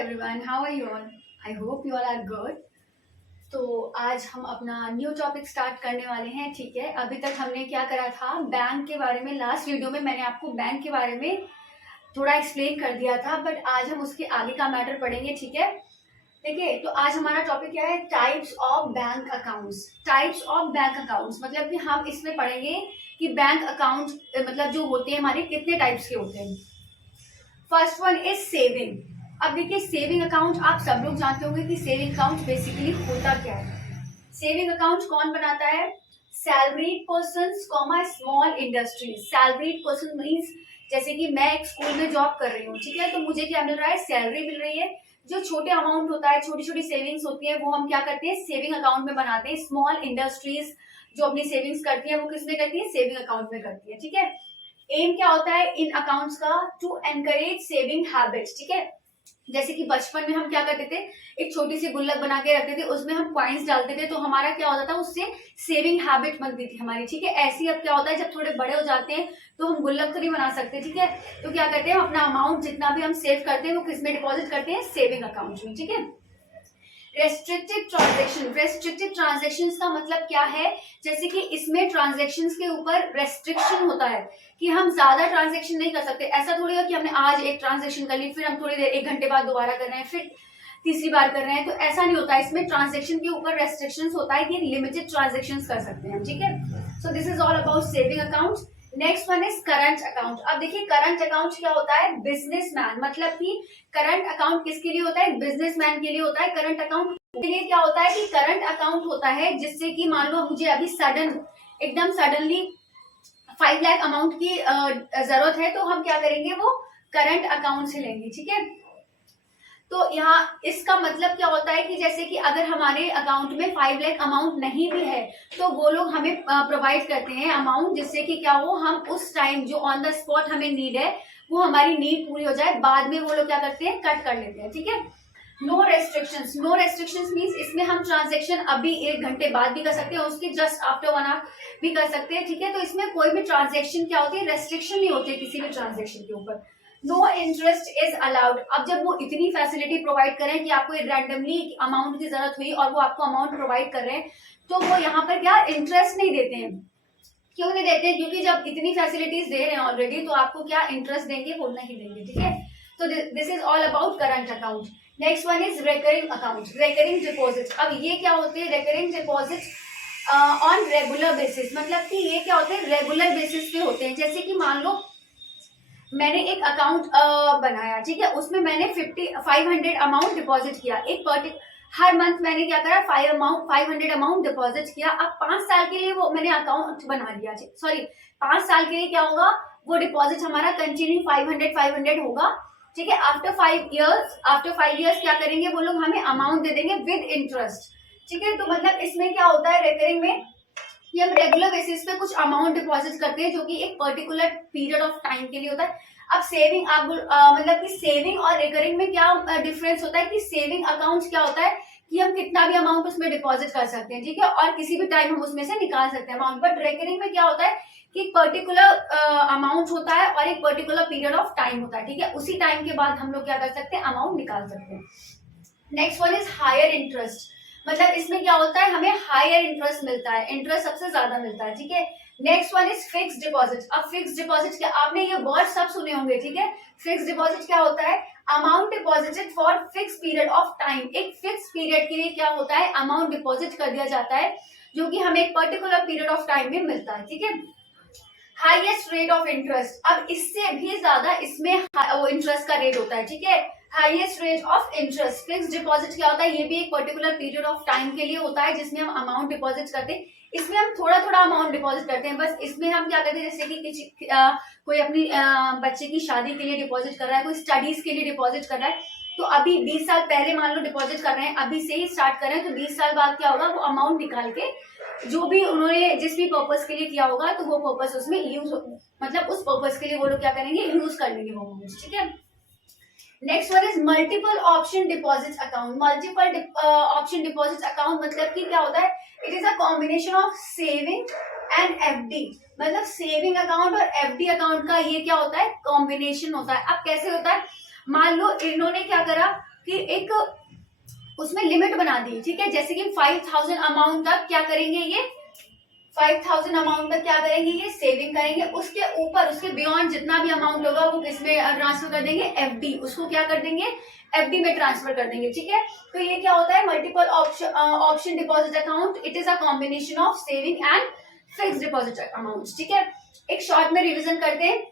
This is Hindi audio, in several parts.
everyone, how are you all? I hope you all are good. तो आज हम अपना न्यू टॉपिक स्टार्ट करने वाले हैं. ठीक है, अभी तक हमने क्या करा था, बैंक के बारे में. लास्ट वीडियो में मैंने आपको बैंक के बारे में थोड़ा एक्सप्लेन कर दिया था, बट आज हम उसके आगे का मैटर पढ़ेंगे. ठीक है, देखिए, तो आज हमारा टॉपिक क्या है, types of bank accounts. Types of bank accounts मतलब कि हम इसमें पढ़ेंगे कि बैंक अकाउंट मतलब जो होते हैं हमारे कितने टाइप्स के होते हैं. First one is saving. अब देखिए, सेविंग अकाउंट आप सब लोग जानते होंगे कि सेविंग अकाउंट बेसिकली होता क्या है. सेविंग अकाउंट कौन बनाता है? Salaried person, small industries. Salaried person means जैसे कि मैं एक स्कूल में जॉब कर रही हूँ, ठीक है, तो मुझे क्या मिल रहा है, सैलरी मिल रही है. जो छोटे अमाउंट होता है, छोटी छोटी सेविंग्स होती है, वो हम क्या करते हैं, सेविंग अकाउंट में बनाते हैं. स्मॉल इंडस्ट्रीज जो अपनी सेविंग्स करती है, वो किसमें करती है, सेविंग अकाउंट में करती है. ठीक है, एम क्या होता है इन अकाउंट्स का, टू एनकरेज सेविंग हैबिट्स. ठीक है, जैसे कि बचपन में हम क्या करते थे, एक छोटी सी गुल्लक बना के रखते थे, उसमें हम कॉइन्स डालते थे, तो हमारा क्या होता था, उससे सेविंग हैबिट बनती थी हमारी. ठीक है, ऐसे ही अब क्या होता है, जब थोड़े बड़े हो जाते हैं तो हम गुल्लक तो नहीं बना सकते. ठीक है, तो क्या करते हैं, अपना अमाउंट जितना भी हम सेव करते हैं वो किसमें डिपॉजिट करते हैं, सेविंग अकाउंट में. ठीक है, रेस्ट्रिक्टेड ट्रांजेक्शन. रेस्ट्रिक्टेड ट्रांजेक्शन का मतलब क्या है, जैसे कि इसमें ट्रांजेक्शन के ऊपर रेस्ट्रिक्शन होता है कि हम ज्यादा ट्रांजेक्शन नहीं कर सकते. ऐसा थोड़ी है कि हमने आज एक ट्रांजेक्शन कर ली, फिर हम थोड़ी देर 1 घंटे बाद दोबारा कर रहे हैं, फिर तीसरी बार कर रहे हैं, तो ऐसा नहीं होता. इसमें ट्रांजेक्शन के ऊपर रेस्ट्रिक्शन होता है कि लिमिटेड ट्रांजेक्शन कर सकते हैं. ठीक है, सो this is all about saving account. Next one is current account. अब देखिए, करंट अकाउंट क्या होता है, बिजनेसमैन. मतलब कि करंट अकाउंट किसके लिए होता है, बिजनेसमैन के लिए होता है. करंट अकाउंट के लिए क्या होता है कि करंट अकाउंट होता है जिससे कि मान लो मुझे अभी एकदम सडनली 5 लाख अमाउंट की जरूरत है, तो हम क्या करेंगे, वो करंट अकाउंट से लेंगे. ठीक है, तो यहाँ इसका मतलब क्या होता है कि जैसे कि अगर हमारे अकाउंट में 5 लाख अमाउंट नहीं भी है, तो वो लोग हमें प्रोवाइड करते हैं अमाउंट, जिससे कि क्या हो, हम उस टाइम जो ऑन द स्पॉट हमें नीड है, वो हमारी नीड पूरी हो जाए. बाद में वो लोग क्या करते हैं, कट कर लेते हैं. ठीक है, no restrictions. No restrictions means इसमें हम ट्रांजैक्शन अभी 1 घंटे बाद भी कर सकते हैं, उसके जस्ट आफ्टर 1 आवर भी कर सकते हैं. ठीक है, तो इसमें कोई भी ट्रांजैक्शन क्या होती है, रेस्ट्रिक्शन नहीं होती किसी भी ट्रांजैक्शन के ऊपर. No interest is allowed. अब जब वो इतनी फैसिलिटी प्रोवाइड करें कि आपको रैंडमली अमाउंट की जरूरत हुई और वो आपको अमाउंट प्रोवाइड कर रहे हैं, तो वो यहाँ पर क्या इंटरेस्ट नहीं देते हैं. क्यों नहीं देते हैं, क्योंकि जब इतनी फैसिलिटीज दे रहे हैं ऑलरेडी, तो आपको क्या इंटरेस्ट देंगे, वो नहीं देंगे. ठीक है, तो this is all about current account. Next one is recurring account. Recurring deposit. अब ये क्या होते हैं, recurring deposit on regular basis. मतलब कि ये क्या होते हैं, रेगुलर बेसिस पे होते हैं. जैसे कि मान लो मैंने एक अकाउंट बनाया, ठीक है, उसमें मैंने 500 अमाउंट डिपॉजिट किया. हर मंथ मैंने क्या करा, 500 अमाउंट डिपॉजिट किया. अब 5 साल के लिए वो मैंने अकाउंट बना दिया. सॉरी, 5 साल के लिए क्या होगा, वो डिपॉजिट हमारा कंटिन्यू 500 होगा. ठीक है, आफ्टर 5 इयर्स क्या करेंगे, वो लोग हमें अमाउंट दे देंगे विद इंटरेस्ट. ठीक है, तो मतलब इसमें क्या होता है, रेकरिंग में कि हम रेगुलर बेसिस पे कुछ अमाउंट डिपॉजिट करते हैं, जो कि एक पर्टिकुलर पीरियड ऑफ टाइम के लिए होता है. अब सेविंग मतलब कि सेविंग और रिकरिंग में क्या डिफरेंस होता है कि सेविंग अकाउंट क्या होता है कि हम कितना भी अमाउंट उसमें डिपॉजिट कर सकते हैं. ठीक है, और किसी भी टाइम हम उसमें से निकाल सकते हैं अमाउंट. बट रिकरिंग में क्या होता है कि एक पर्टिकुलर अमाउंट होता है और एक पर्टिकुलर पीरियड ऑफ टाइम होता है. ठीक है, उसी टाइम के बाद हम लोग क्या कर सकते हैं, अमाउंट निकाल सकते हैं. Next one is higher interest. मतलब इसमें क्या होता है, हमें हायर इंटरेस्ट मिलता है, इंटरेस्ट सबसे ज्यादा मिलता है. ठीक है, next one is fix deposit. अब फिक्स डिपॉजिट क्या, आपने ये वर्ड सब सुने होंगे. ठीक है, फिक्स डिपॉजिट क्या होता है, amount deposited for fix period of time. एक फिक्स पीरियड के लिए क्या होता है, अमाउंट डिपॉजिट कर दिया जाता है, जो कि हमें एक पर्टिकुलर पीरियड ऑफ टाइम में मिलता है. ठीक है, हाईएस्ट रेट ऑफ इंटरेस्ट. अब इससे भी ज्यादा इसमें वो इंटरेस्ट का रेट होता है. ठीक है, highest rate of interest. Fix deposit क्या होता है, ये भी एक पर्टिकुलर पीरियड ऑफ टाइम के लिए होता है, जिसमें हम अमाउंट डिपॉजिट करते हैं. इसमें हम थोड़ा थोड़ा अमाउंट डिपॉजिट करते हैं. बस इसमें हम क्या करते हैं, जैसे कि कोई अपनी बच्चे की शादी के लिए डिपॉजिट कर रहा है, कोई स्टडीज के लिए डिपॉजिट कर रहा है, तो अभी 20 साल पहले मान लो डिपॉजिट कर रहे हैं, अभी से ही स्टार्ट कर रहे हैं, तो 20 साल बाद क्या होगा, वो अमाउंट निकाल के जो भी उन्होंने जिस भी पर्पस के लिए किया होगा, तो वो पर्पस उसमें यूज, मतलब उस पर्पस के लिए वो लोग क्या करेंगे, यूज कर लेंगे वो अमाउंट. ठीक है, next one is multiple option deposit account. Multiple option deposit account मतलब कि क्या होता है, it is a combination of saving and FD. मतलब सेविंग अकाउंट और एफडी अकाउंट का ये क्या होता है, कॉम्बिनेशन होता है. अब कैसे होता है, मान लो इन्होंने क्या करा कि कि एक उसमें लिमिट बना दी, ठीक है। जैसे कि 5000 अमाउंट तक क्या करेंगे, ये 5000 अमाउंट तक क्या करेंगे, ये सेविंग करेंगे। उसके ऊपर, उसके बियॉन्ड जितना भी अमाउंट होगा वो किसमें ट्रांसफर कर देंगे, एफडी, उसको क्या कर देंगे, एफडी में ट्रांसफर कर देंगे, ठीक है। तो ये क्या होता है, multiple option deposit account, it is a combination of saving and fixed deposit amount, ठीक है। एक शॉर्ट में रिविजन करते हैं।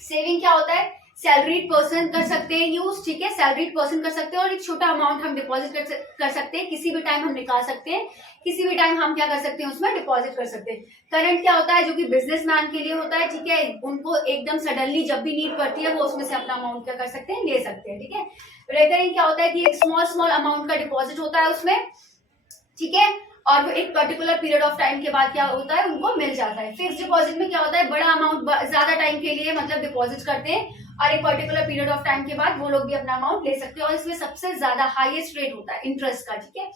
सेविंग क्या होता है, सैलरीड पर्सन कर सकते हैं यूज, ठीक है, सैलरीड पर्सन कर सकते हैं, और एक छोटा अमाउंट हम डिपॉजिट कर सकते हैं, किसी भी टाइम हम निकाल सकते हैं, किसी भी टाइम हम क्या कर सकते हैं, उसमें डिपॉजिट कर सकते हैं। करंट क्या होता है, जो कि बिजनेसमैन के लिए होता है, ठीक है, उनको एकदम सडनली जब भी नीड पड़ती है वो उसमें से अपना अमाउंट क्या कर सकते हैं, ले सकते हैं, ठीक है। रेकरिंग क्या होता है कि एक स्मॉल स्मॉल अमाउंट का डिपॉजिट होता है उसमें, ठीक है, और वो एक पर्टिकुलर पीरियड ऑफ टाइम के बाद क्या होता है, उनको मिल जाता है। फिक्स डिपॉजिट में क्या होता है, बड़ा अमाउंट ज्यादा टाइम के लिए मतलब डिपॉजिट करते हैं, और एक पर्टिकुलर पीरियड ऑफ टाइम के बाद वो लोग भी अपना अमाउंट ले सकते हैं, और इसमें सबसे ज्यादा हाईएस्ट रेट होता है इंटरेस्ट का, ठीक है।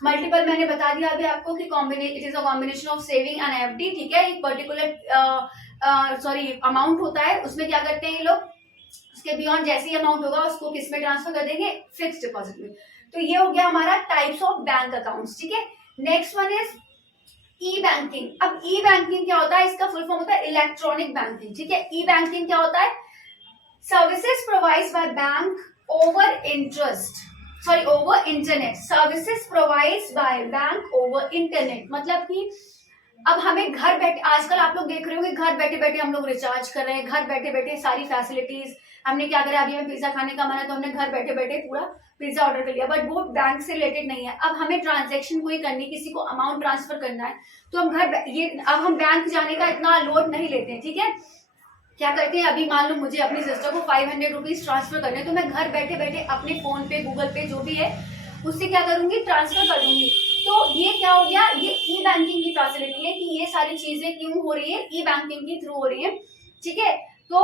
मल्टीपल मैंने बता दिया अभी आपको कि it is a combination of saving and FD, ठीक है। एक पर्टिकुलर अमाउंट होता है, उसमें क्या करते हैं ये लोग, उसके बियॉन्ड जैसे ही अमाउंट होगा उसको किस में ट्रांसफर कर देंगे, फिक्स डिपॉजिट में। तो ये हो गया हमारा टाइप्स ऑफ बैंक अकाउंट्स, ठीक है। Next one is E banking. अब ई बैंकिंग क्या होता है, इसका फुल फॉर्म होता है इलेक्ट्रॉनिक बैंकिंग, ठीक है। ई बैंकिंग क्या होता है, services provide by bank over internet, services provide by bank over internet, मतलब कि अब हमें घर बैठे, आजकल आप लोग देख रहे होंगे घर बैठे बैठे हम लोग रिचार्ज कर रहे हैं, घर बैठे बैठे सारी फैसिलिटीज, हमने क्या करा, अभी हमें पिज्जा खाने का मन है तो हमने घर बैठे बैठे पूरा पिज्जा ऑर्डर कर लिया, बट वो बैंक से रिलेटेड नहीं है। अब हमें ट्रांजैक्शन कोई करनी, किसी को अमाउंट ट्रांसफर करना है, तो हम अब हम बैंक जाने का इतना लोड नहीं लेते हैं, ठीक है। क्या करते हैं, अभी मान लो मुझे अपनी सिस्टर को 500 रुपीज ट्रांसफर करने, तो मैं घर बैठे बैठे अपने फोन पे, गूगल पे, जो भी है उससे क्या करूंगी, ट्रांसफर कर दूंगी। तो ये क्या हो गया, ये ई बैंकिंग की फैसिलिटी है कि ये सारी चीजें क्यों हो रही है, ई बैंकिंग के थ्रू हो रही है, ठीक है। तो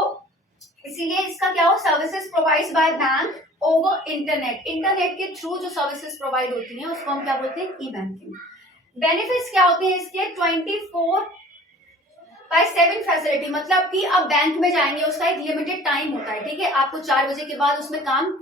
इसीलिए इसका क्या हो, services provide by bank over internet, internet के थ्रू जो सर्विसेज प्रोवाइड होती हैं उसको हम क्या बोलते हैं, ई बैंकिंग। बेनिफिट्स क्या होते हैं इसके, 24/7 फैसिलिटी, मतलब कि अब बैंक में जाएंगे उसका एक लिमिटेड टाइम होता है, ठीक है। आपको 4 बजे के बाद उसमें काम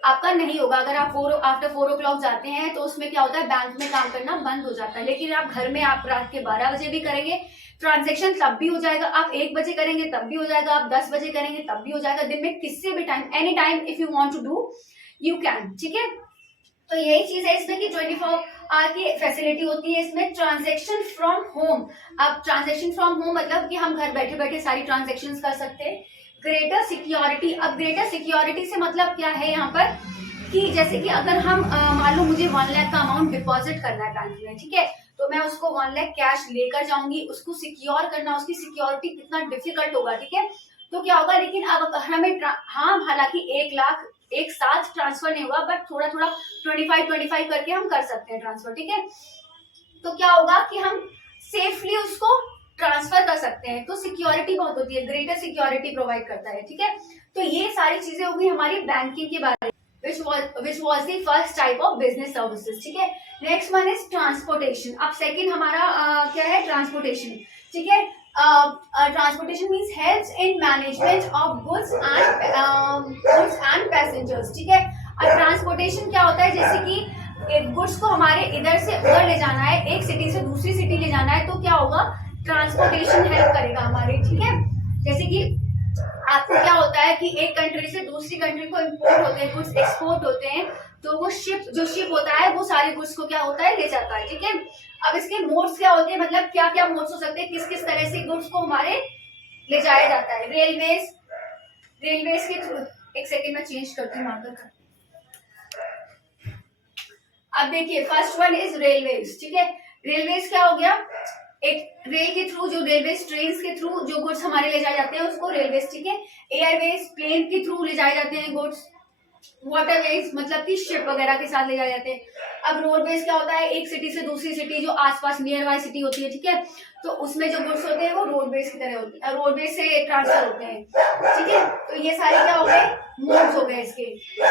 आपका नहीं होगा। अगर आप आफ्टर 4 o'clock जाते हैं तो उसमें क्या होता है, बैंक में काम करना बंद हो जाता है। लेकिन आप घर में आप रात के 12 बजे भी करेंगे ट्रांजेक्शन तब भी हो जाएगा, आप 1 बजे करेंगे तब भी हो जाएगा, आप 10 बजे करेंगे तब भी हो जाएगा, दिन में किसी भी time, any time if you want to do you can, ठीक है। तो यही चीज है इसमें कि 24 आवर की फैसिलिटी होती है इसमें। ट्रांजेक्शन फ्रॉम होम, अब ट्रांजेक्शन फ्रॉम होम मतलब कि हम घर बैठे बैठे सारी ट्रांजेक्शन कर सकते हैं। ग्रेटर सिक्योरिटी, अब ग्रेटर सिक्योरिटी से मतलब क्या है यहाँ पर कि जैसे कि अगर हम मान लो मुझे 1 लाख का अमाउंट डिपॉजिट करना है बैंक में, ठीक है, तो मैं उसको 1 लाख कैश लेकर जाऊंगी, उसको सिक्योर करना, उसकी सिक्योरिटी कितना डिफिकल्ट होगा, ठीक है। तो क्या होगा, लेकिन अब हमें हाँ हालांकि 1 लाख एक साथ ट्रांसफर नहीं होगा, बट थोड़ा थोड़ा 25 करके हम कर सकते हैं ट्रांसफर, ठीक है। तो क्या होगा कि हम सेफली उसको ट्रांसफर कर सकते हैं, तो सिक्योरिटी बहुत होती है, ग्रेटर सिक्योरिटी प्रोवाइड करता है, ठीक है। तो ये सारी चीजें होगी हमारी बैंकिंग के बारे में, which was the first type of business services, ठीक है। Next one is transportation. अब सेकंड हमारा क्या है, ट्रांसपोर्टेशन, ठीक है। Transportation means helps in management of goods and passengers, ठीक है। अब ट्रांसपोर्टेशन क्या होता है, जैसे कि गुड्स को हमारे इधर से उधर ले जाना है, एक सिटी से दूसरी सिटी ले जाना है, तो क्या होगा, ट्रांसपोर्टेशन हेल्प करेगा हमारे, ठीक है। जैसे कि आपको क्या होता है कि एक कंट्री से दूसरी कंट्री को इंपोर्ट होते हैं, गुड्स एक्सपोर्ट होते हैं, तो वो शिप होता है वो सारे गुड्स को क्या होता है, ले जाता है, ठीक है। अब इसके मोड्स क्या होते हैं, मतलब क्या क्या मोड्स हो सकते हैं, किस किस तरह से गुड्स को हमारे ले जाया जाता है। रेलवेज के थ्रू, एक सेकेंड में चेंज करती हूँ मार्कर। अब देखिए फर्स्ट वन इज रेलवेज, ठीक है। रेलवेज क्या हो गया, एक रेल के थ्रू, जो रेलवे ट्रेन के थ्रू जो गुड्स हमारे ले जाए जाते हैं उसको रेलवेज, ठीक है। एयरवेज, प्लेन के थ्रू ले जाए जाते हैं गुड्स। वाटरवेज मतलब कि शिप वगैरह के साथ ले जाए जाते हैं। अब रोडवेज क्या होता है, एक सिटी से दूसरी सिटी जो आसपास नियर बाय सिटी होती है, ठीक है, तो उसमें जो गुड्स होते हैं वो रोडवेज की तरह होते हैं, रोडवेज से ट्रांसफर होते हैं, ठीक है। तो ये सारे क्या हो गए, मोड्स हो गए इसके।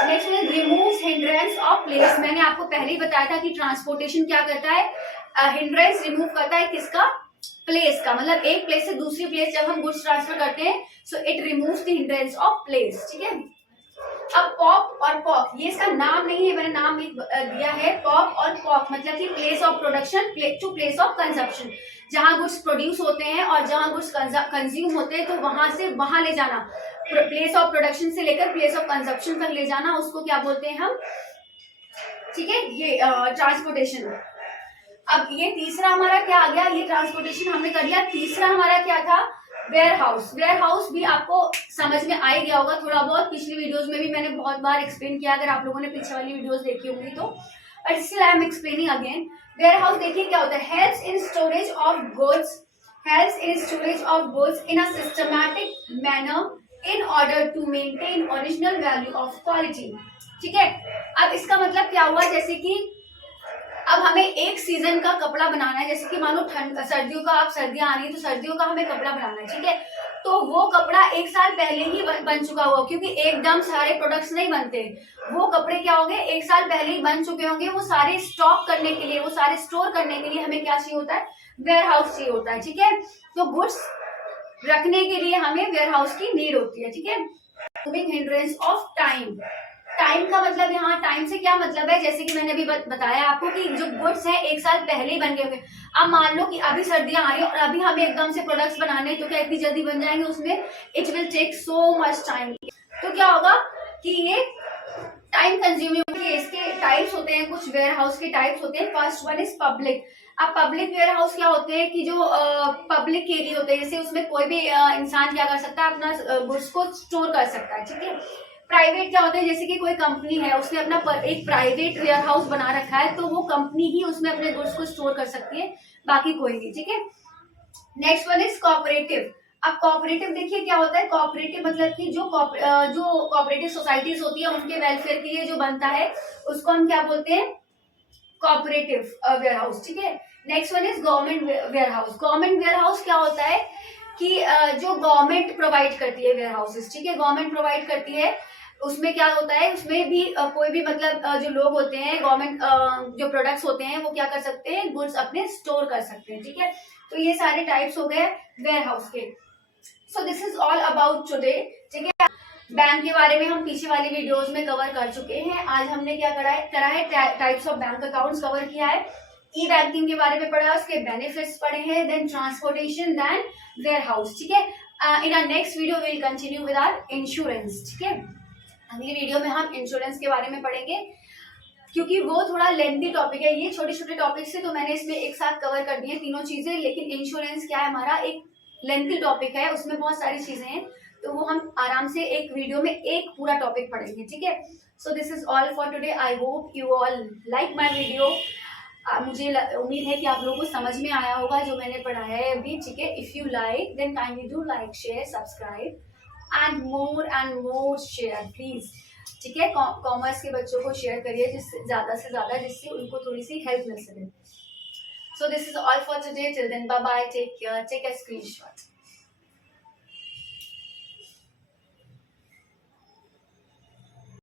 नेक्स्ट में रिमूव्स हिंड्रेंस ऑफ प्लेस। मैंने आपको पहले ही बताया था कि ट्रांसपोर्टेशन क्या करता है, हिंड्रेंस रिमूव करता है, किसका, प्लेस का, मतलब एक प्लेस से दूसरी प्लेस जब हम गुड्स ट्रांसफर करते हैं, so it removes the hindrance of place, ठीक है। अब पॉप और पॉक, ये इसका नाम नहीं है, मैंने नाम दिया है पॉप और पॉक, मतलब कि place of production to place of consumption, जहां गुड्स प्रोड्यूस होते हैं और जहां गुड्स कंज्यूम होते हैं, तो वहां से वहां ले जाना, प्लेस ऑफ प्रोडक्शन से लेकर प्लेस ऑफ कंजप्शन तक ले जाना, उसको क्या बोलते हैं हम, ठीक है, ये ट्रांसपोर्टेशन। अब ये तीसरा हमारा क्या आ गया, ये ट्रांसपोर्टेशन हमने कर लिया। तीसरा हमारा क्या था, वेयर हाउस। वेयर हाउस भी आपको समझ में आ ही गया होगा थोड़ा बहुत, पिछली वीडियोस में भी मैंने बहुत बार एक्सप्लेन किया, अगर आप लोगों ने पीछे वाली वीडियोस देखी होंगी तो, but still I am explaining again. Warehouse देखिए क्या होता है, helps in storage of goods, helps in storage of goods in a systematic manner in order to maintain original value of quality, ठीक है। अब इसका मतलब क्या हुआ, जैसे कि अब हमें एक सीजन का कपड़ा बनाना है, जैसे कि मानो सर्दियों का, आप सर्दियां आ रही है तो सर्दियों का हमें कपड़ा बनाना है, ठीक है, तो वो कपड़ा एक साल पहले ही बन चुका होगा, क्योंकि एकदम सारे प्रोडक्ट्स नहीं बनते, वो कपड़े क्या होंगे एक साल पहले ही बन चुके होंगे, वो सारे स्टॉक करने के लिए, वो सारे स्टोर करने के लिए हमें क्या चाहिए होता है, वेयर हाउस चाहिए होता है, ठीक है। तो गुड्स रखने के लिए हमें वेयर हाउस की नीड होती है, ठीक है। Moving hindrance of time, time का मतलब यहाँ टाइम से क्या मतलब है, जैसे कि मैंने अभी बताया आपको कि जो गुड्स हैं एक साल पहले ही बन गए होंगे। अब मान लो कि अभी सर्दियां आ रही है और अभी हमें एकदम से प्रोडक्ट्स बनाने हैं, तो क्या इतनी जल्दी बन जाएंगे, उसमें it will take so much time. तो क्या होगा कि ये टाइम कंज्यूमिंग, इसके टाइप्स होते हैं, कुछ वेयर हाउस के टाइप्स होते हैं। First one is public. अब पब्लिक वेयर हाउस क्या होते हैं कि जो पब्लिक के लिए होते हैं, जैसे उसमें कोई भी इंसान क्या कर सकता है, अपना गुड्स को स्टोर कर सकता है, ठीक है। प्राइवेट क्या होता है, जैसे कि कोई कंपनी है, उसने अपना एक प्राइवेट वेयर हाउस बना रखा है, तो वो कंपनी ही उसमें अपने गुड्स को स्टोर कर सकती है, बाकी कोई नहीं, ठीक है। Next one is cooperative. अब कोऑपरेटिव देखिए क्या होता है, कोऑपरेटिव मतलब कि जो कोऑपरेटिव सोसाइटीज होती है उनके वेलफेयर के लिए जो बनता है, उसको हम क्या बोलते हैं, कोऑपरेटिव वेयर हाउस, ठीक है। Next one is government warehouse. Government warehouse क्या होता है कि जो गवर्नमेंट प्रोवाइड करती है वेयर हाउसेस, ठीक है, गवर्नमेंट प्रोवाइड करती है, उसमें क्या होता है, उसमें भी कोई भी मतलब जो लोग होते हैं, गवर्नमेंट जो प्रोडक्ट्स होते हैं वो क्या कर सकते हैं, गुड्स अपने स्टोर कर सकते हैं, ठीक है। तो ये सारे टाइप्स हो गए वेयर हाउस के। सो this is all about today, ठीक है। बैंक के बारे में हम पीछे वाली वीडियोस में कवर कर चुके हैं। आज हमने क्या करा है types of bank accounts cover किया है, ई बैंकिंग के बारे में पढ़ा, उसके बेनिफिट्स पढ़े हैं, then transportation, then warehouse, ठीक है। In our next video will continue with our insurance, ठीक है। अगली वीडियो में हम इंश्योरेंस के बारे में पढ़ेंगे, क्योंकि वो थोड़ा लेंथी टॉपिक है, ये छोटे छोटे टॉपिक से तो मैंने इसमें एक साथ कवर कर दिए तीनों चीजें, लेकिन इंश्योरेंस क्या है, हमारा एक लेंथी टॉपिक है, उसमें बहुत सारी चीजें हैं, तो वो हम आराम से एक वीडियो में एक पूरा टॉपिक पढ़ेंगे, ठीक है। सो this is all for today. I hope you all like my video. मुझे उम्मीद है कि आप लोगों को समझ में आया होगा जो मैंने पढ़ाया है अभी, ठीक है। If you like then kindly do like, share, subscribe and more share please, ठीक है। कॉमर्स के बच्चों को शेयर करिए जिससे ज्यादा से ज्यादा, जिससे उनको थोड़ी सी हेल्प मिल सके। So this is all for today, till then bye bye, take care, take a screenshot.